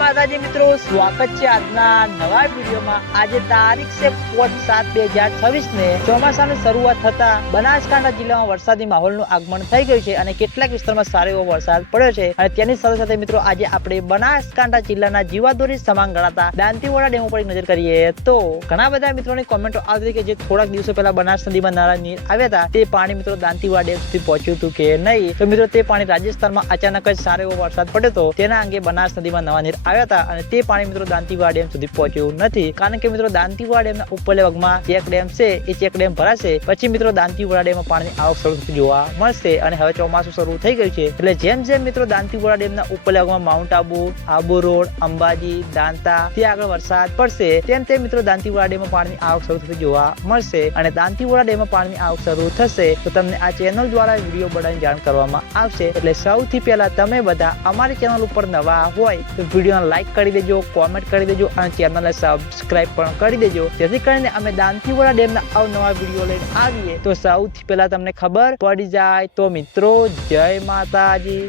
માતાજી મિત્રો, સ્વાગત છે આજના નવા વિડીયોમાં। આજે તારીખ છે 5/7/2026 ને ચોમાસાની શરૂઆત થતા બનાસકાંઠા જિલ્લામાં વરસાદી માહોલનું આગમન થઈ ગયું છે અને કેટલાક વિસ્તારમાં સારો એવો વરસાદ પડ્યો છે। અને તેની સાથે સાથે મિત્રો આજે આપણે બનાસકાંઠા જિલ્લાના જીવાદોરી સમાન ગણાતા દાંતીવાડા ડેમ ઉપર એક નજર કરીએ તો ઘણા બધા મિત્રોની કોમેન્ટો આવી કે જે થોડાક દિવસો પહેલા બનાસ નદીમાં નાળા નીર આવ્યા હતા તે પાણી મિત્રો દાંતીવાડા ડેમ સુધી પહોંચ્યું હતું કે નહીં। તો મિત્રો તે પાણી રાજસ્થાનમાં અચાનક જ સારો એવો વરસાદ પડ્યો હતો, તેના અંગે બનાસ નદીમાં નવા નીર આવ્યા હતા અને તે પાણી મિત્રો દાંતીવાડા ડેમ સુધી પહોંચ્યું નથી, કારણ કે મિત્રો દાંતીવાડા ડેમના ઉપરલે ભાગમાં ચેક ડેમ છે, એ ચેક ડેમ ભરાશે પછી મિત્રો દાંતીવાડા ડેમમાં પાણીની આવક શરૂ જોવા મળશે। અને હવે ચોમાસું શરૂ થઈ ગયું છે એટલે જેમ જેમ મિત્રો દાંતીવાડા ડેમના ઉપરલે ભાગમાં માઉન્ટ આબુ રોડ, અંબાજી, દાંતા ત્યાં આગળ વરસાદ પડશે તેમ તેમ મિત્રો દાંતીવાડા ડેમમાં પાણીની આવક શરૂ થતી જોવા મળશે। અને દાંતીવાડા ડેમમાં પાણીની આવક શરૂ થશે તો તમને આ ચેનલ દ્વારા વિડીયો બનાવીને જાણ કરવામાં આવશે। એટલે સૌથી પહેલા તમે બધા અમારી ચેનલ ઉપર નવા હોય તો વિડીયોને લાઈક કરી દેજો, કોમેન્ટ કરી દેજો અને ચેનલને સબસ્ક્રાઇબ પણ કરી દેજો, જેથી કરીને અમે દાંતીવાડા ડેમના અવનવા વિડીયો લઈને આવીએ તો સૌથી પહેલા તમને ખબર પડી જાય। તો મિત્રો જય માતાજી।